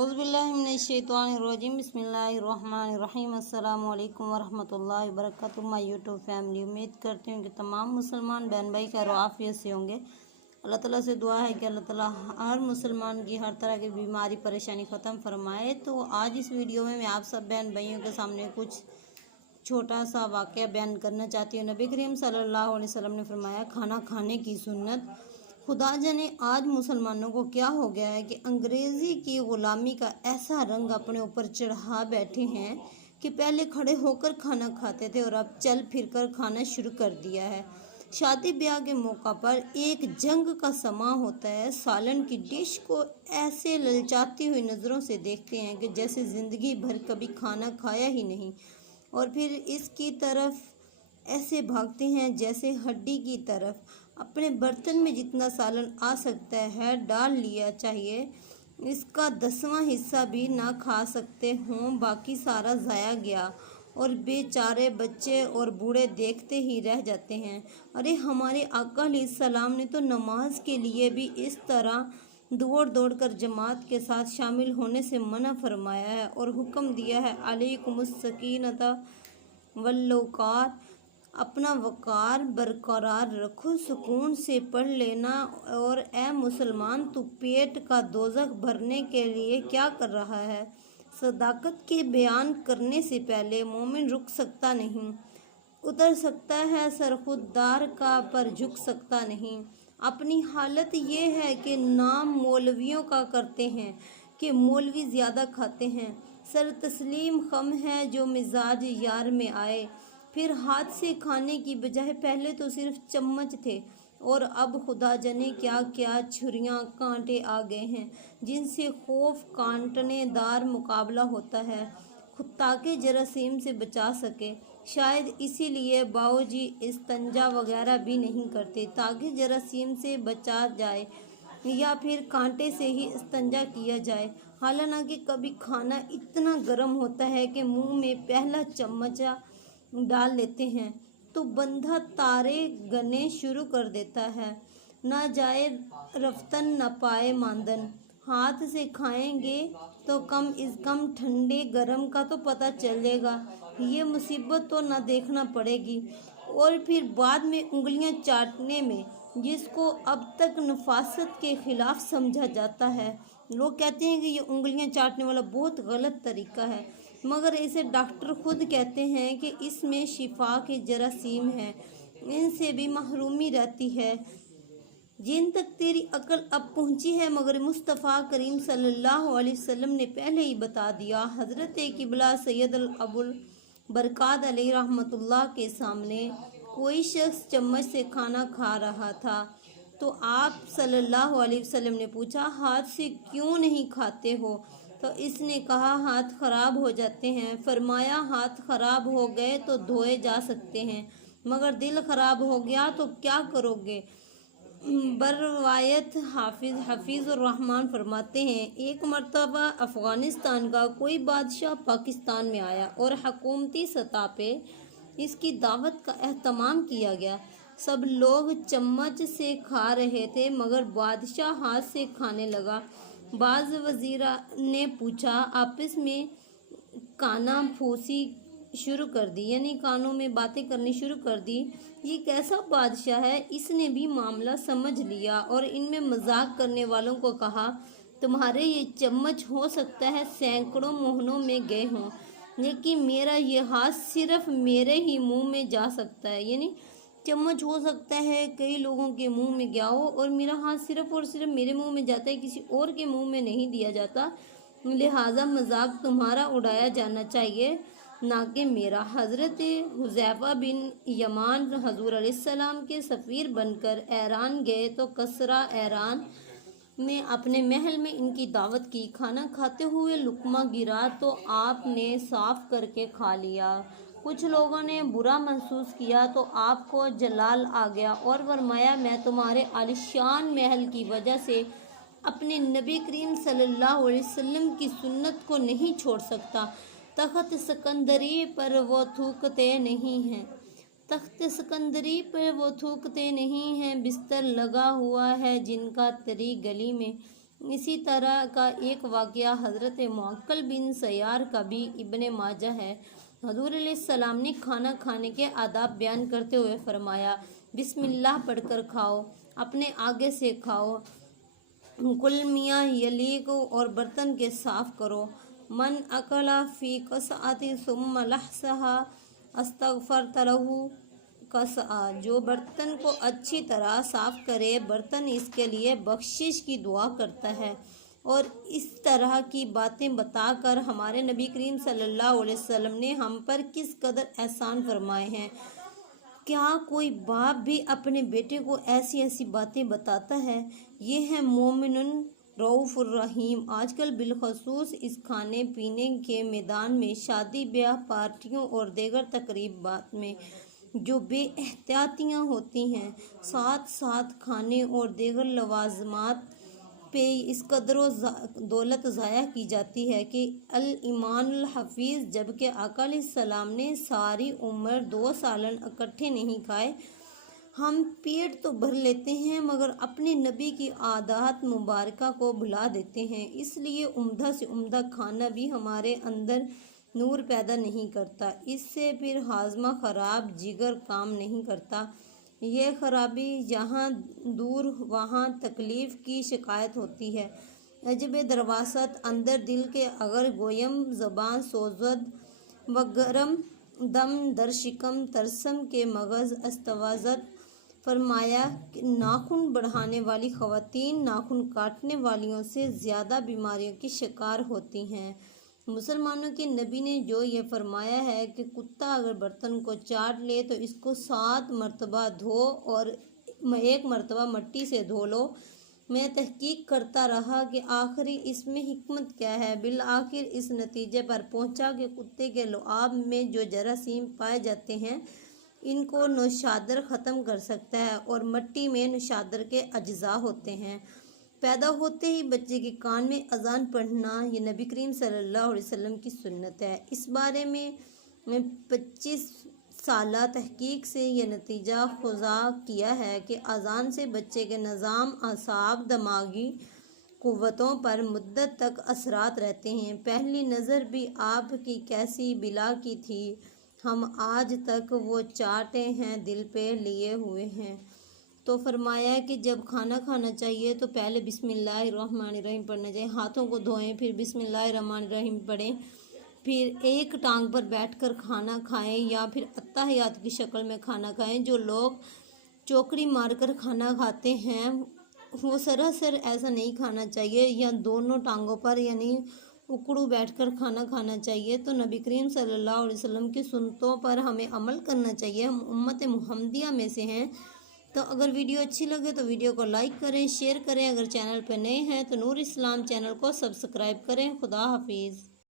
औज़ुबिल्लाहिमिनश्शैतानिर्रजीम बिस्मिल्लाहिर्रहमानिर्रहीम अस्सलामु अलैकुम वरहमतुल्लाहि वबरकातुहू। माय यूट्यूब फैमिली, उम्मीद करती हूँ कि तमाम मुसलमान बहन भाई खैर आफियत से होंगे। अल्लाह ताला से दुआ है कि अल्लाह ताला हर मुसलमान की हर तरह की बीमारी परेशानी ख़त्म फरमाए। तो आज इस वीडियो में मैं आप सब बहन भाइयों के सामने कुछ छोटा सा वाक़या बयान करना चाहती हूँ। नबी करीम सल्लल्लाहु अलैहि वसल्लम ने फरमाया, खाना खाने की सुन्नत। खुदा जाने आज मुसलमानों को क्या हो गया है कि अंग्रेज़ी की ग़ुलामी का ऐसा रंग अपने ऊपर चढ़ा बैठे हैं कि पहले खड़े होकर खाना खाते थे और अब चल फिर कर खाना शुरू कर दिया है। शादी ब्याह के मौका पर एक जंग का समा होता है, सालन की डिश को ऐसे ललचाती हुई नज़रों से देखते हैं कि जैसे ज़िंदगी भर कभी खाना खाया ही नहीं, और फिर इसकी तरफ ऐसे भागते हैं जैसे हड्डी की तरफ। अपने बर्तन में जितना सालन आ सकता है डाल लिया चाहिए, इसका 10वां हिस्सा भी ना खा सकते हों, बाकी सारा ज़ाया गया और बेचारे बच्चे और बूढ़े देखते ही रह जाते हैं। अरे हमारे आका अलैहिस्सलाम ने तो नमाज के लिए भी इस तरह दौड़ दौड़ कर जमात के साथ शामिल होने से मना फरमाया है और हुक्म दिया है, अलैकुमुस सकीनता वल्वक़ार, अपना वक़ार बरकरार रखो, सुकून से पढ़ लेना। और ए मुसलमान, तू पेट का दोज़ख भरने के लिए क्या कर रहा है? सदाकत के बयान करने से पहले मोमिन रुक सकता नहीं, उतर सकता है सरखुद्दार का, पर झुक सकता नहीं। अपनी हालत ये है कि नाम मौलवियों का करते हैं कि मौलवी ज़्यादा खाते हैं। सर तस्लीम खम है जो मिजाज यार में आए। फिर हाथ से खाने की बजाय पहले तो सिर्फ चम्मच थे और अब खुदा जाने क्या क्या छुरियां कांटे आ गए हैं जिनसे खौफ कांटने दार मुकाबला होता है, ताकि जरासीम से बचा सके। शायद इसीलिए बाऊजी इस्तंजा वगैरह भी नहीं करते ताकि जरासीम से बचा जाए, या फिर कांटे से ही इस्तंजा किया जाए। हालांकि कभी खाना इतना गर्म होता है कि मुंह में पहला चम्मचा डाल लेते हैं तो बंधा तारे गने शुरू कर देता है। ना जाए रफ्तन न पाए मांदन। हाथ से खाएंगे तो कम इस कम ठंडे गरम का तो पता चलेगा, ये मुसीबत तो ना देखना पड़ेगी। और फिर बाद में उंगलियां चाटने में, जिसको अब तक नफासत के ख़िलाफ़ समझा जाता है। लोग कहते हैं कि ये उंगलियां चाटने वाला बहुत गलत तरीका है, मगर इसे डॉक्टर खुद कहते हैं कि इसमें शिफा के जरासीम हैं, इनसे भी महरूमी रहती है जिन तक तेरी अकल अब पहुंची है। मगर मुस्तफ़ा करीम सल्लल्लाहु अलैहि वसल्लम ने पहले ही बता दिया। हज़रत किबला सैयद अबुल बरकात अलैहि रहमतुल्लाह के सामने कोई शख्स चम्मच से खाना खा रहा था तो आप सल्लल्लाहु अलैहि वसल्लम ने पूछा, हाथ से क्यों नहीं खाते हो? तो इसने कहा, हाथ ख़राब हो जाते हैं। फरमाया, हाथ ख़राब हो गए तो धोए जा सकते हैं, मगर दिल ख़राब हो गया तो क्या करोगे? बरवायत हफीज़ुर रहमान फरमाते हैं, एक मरतबा अफ़ग़ानिस्तान का कोई बादशाह पाकिस्तान में आया और हुकूमती सतह पे इसकी दावत का एहतमाम किया गया। सब लोग चम्मच से खा रहे थे मगर बादशाह हाथ से खाने लगा। बाज़ वज़ीरा ने पूछा, आपस में काना फूसी शुरू कर दी, यानी कानों में बातें करनी शुरू कर दी। ये कैसा बादशाह है? इसने भी मामला समझ लिया और इनमें मजाक करने वालों को कहा, तुम्हारे ये चम्मच हो सकता है सैकड़ों मोहनों में गए हों, लेकिन मेरा ये हाथ सिर्फ मेरे ही मुंह में जा सकता है। यानी चम्मच हो सकता है कई लोगों के मुंह में गया हो और मेरा हाथ सिर्फ और सिर्फ मेरे मुंह में जाता है, किसी और के मुंह में नहीं दिया जाता। लिहाजा मजाक तुम्हारा उड़ाया जाना चाहिए, ना कि मेरा। हज़रत हुज़ैफा बिन यमान हज़ूर अलैहिस्सलाम के सफ़ीर बनकर ईरान गए तो कसरा ईरान ने अपने महल में इनकी दावत की। खाना खाते हुए लुकमा गिरा तो आपने साफ़ करके खा लिया। कुछ लोगों ने बुरा महसूस किया तो आपको जलाल आ गया और फरमाया, मैं तुम्हारे आलिशान महल की वजह से अपने नबी करीम सल्लल्लाहु अलैहि वसल्लम की सुन्नत को नहीं छोड़ सकता। तख्त सिकंदरी पर वो थूकते नहीं हैं, तख्त सिकंदरी पर वो थूकते नहीं हैं, बिस्तर लगा हुआ है जिनका तरी गली में, इसी तरह का एक वाक़या हज़रत मुअक्किल बिन सयार का भी इब्ने माजा है। हज़ूर अलैहिस्सलाम ने खाना खाने के आदाब बयान करते हुए फरमाया, बिस्मिल्लाह पढ़कर खाओ, अपने आगे से खाओ, कुल मियाँ यलीक, और बर्तन के साफ़ करो। मन अकला फ़ी कसअति सुम्मा लहसहा अस्तगफरत लहू कसआ, जो बर्तन को अच्छी तरह साफ़ करे, बर्तन इसके लिए बख्शिश की दुआ करता है। और इस तरह की बातें बताकर हमारे नबी करीम सल्लल्लाहु अलैहि वसल्लम ने हम पर किस कदर एहसान फरमाए हैं। क्या कोई बाप भी अपने बेटे को ऐसी ऐसी बातें बताता है? ये है मोमिनुन रऊफ़ुर रहीम। आजकल बिलखसूस इस खाने पीने के मैदान में, शादी ब्याह, पार्टियों और दीगर तकरीबात में जो बेएहतियातियाँ होती हैं, साथ साथ खाने और दीगर लवाज़मात पे इस कदर दौलत ज़ाया की जाती है कि अल ईमानुल हफीज़, जबकि आका अलैहिस्सलाम ने सारी उम्र 2 सालन इकट्ठे नहीं खाए। हम पेट तो भर लेते हैं मगर अपने नबी की आदत मुबारका को भुला देते हैं। इसलिए उम्दा से उम्दा खाना भी हमारे अंदर नूर पैदा नहीं करता। इससे फिर हाजमा ख़राब, जिगर काम नहीं करता। ये खराबी यहाँ दूर वहाँ तकलीफ़ की शिकायत होती है। अजब दरवासत अंदर दिल के अगर गोयम ज़बान सोजद व गरम दम दरशिकम तरसम के मगज़ अस्तवाज़त। फरमाया कि नाखून बढ़ाने वाली ख़वातीन नाखून काटने वालियों से ज़्यादा बीमारियों की शिकार होती हैं। मुसलमानों के नबी ने जो ये फरमाया है कि कुत्ता अगर बर्तन को चाट ले तो इसको 7 मरतबा धो और 1 मरतबा मिट्टी से धो लो। मैं तहकीक करता रहा कि आखिरी इसमें हिकमत क्या है। बिल आखिर इस नतीजे पर पहुंचा कि कुत्ते के लुआब में जो जरासीम पाए जाते हैं, इनको नौशादर ख़त्म कर सकता है, और मिट्टी में नौशादर के अज्जा होते हैं। पैदा होते ही बच्चे के कान में अजान पढ़ना ये नबी करीम सल्लल्लाहु अलैहि वसल्लम की सुन्नत है। इस बारे में 25 साला तहकीक से ये नतीजा खुजा किया है कि अजान से बच्चे के निज़ाम, असाब, दिमागी क़ुव्वतों पर मुद्दत तक असरात रहते हैं। पहली नज़र भी आपकी कैसी बिला की थी, हम आज तक वो चाटे हैं दिल पे लिए हुए हैं। तो फरमाया कि जब खाना खाना चाहिए तो पहले बिस्मिल्लाहिर्रहमानिर्रहीम पढ़ना चाहिए, हाथों को धोएं, फिर बिस्मिल्लाहिर्रहमानिर्रहीम पढ़ें, फिर एक टांग पर बैठकर खाना खाएं या फिर अत्तहियात की शक्ल में खाना खाएं। जो लोग चौकड़ी मारकर खाना खाते हैं वो सरासर ऐसा नहीं खाना चाहिए, या दोनों टांगों पर यानी उकड़ू बैठकर खाना खाना चाहिए। तो नबी करीम सल्लल्लाहु अलैहि वसल्लम की सुन्नतों पर हमें अमल करना चाहिए। हम उम्मत मुहम्मदिया में से हैं। तो अगर वीडियो अच्छी लगे तो वीडियो को लाइक करें, शेयर करें। अगर चैनल पर नए हैं तो नूर इस्लाम चैनल को सब्सक्राइब करें। खुदा हाफिज़।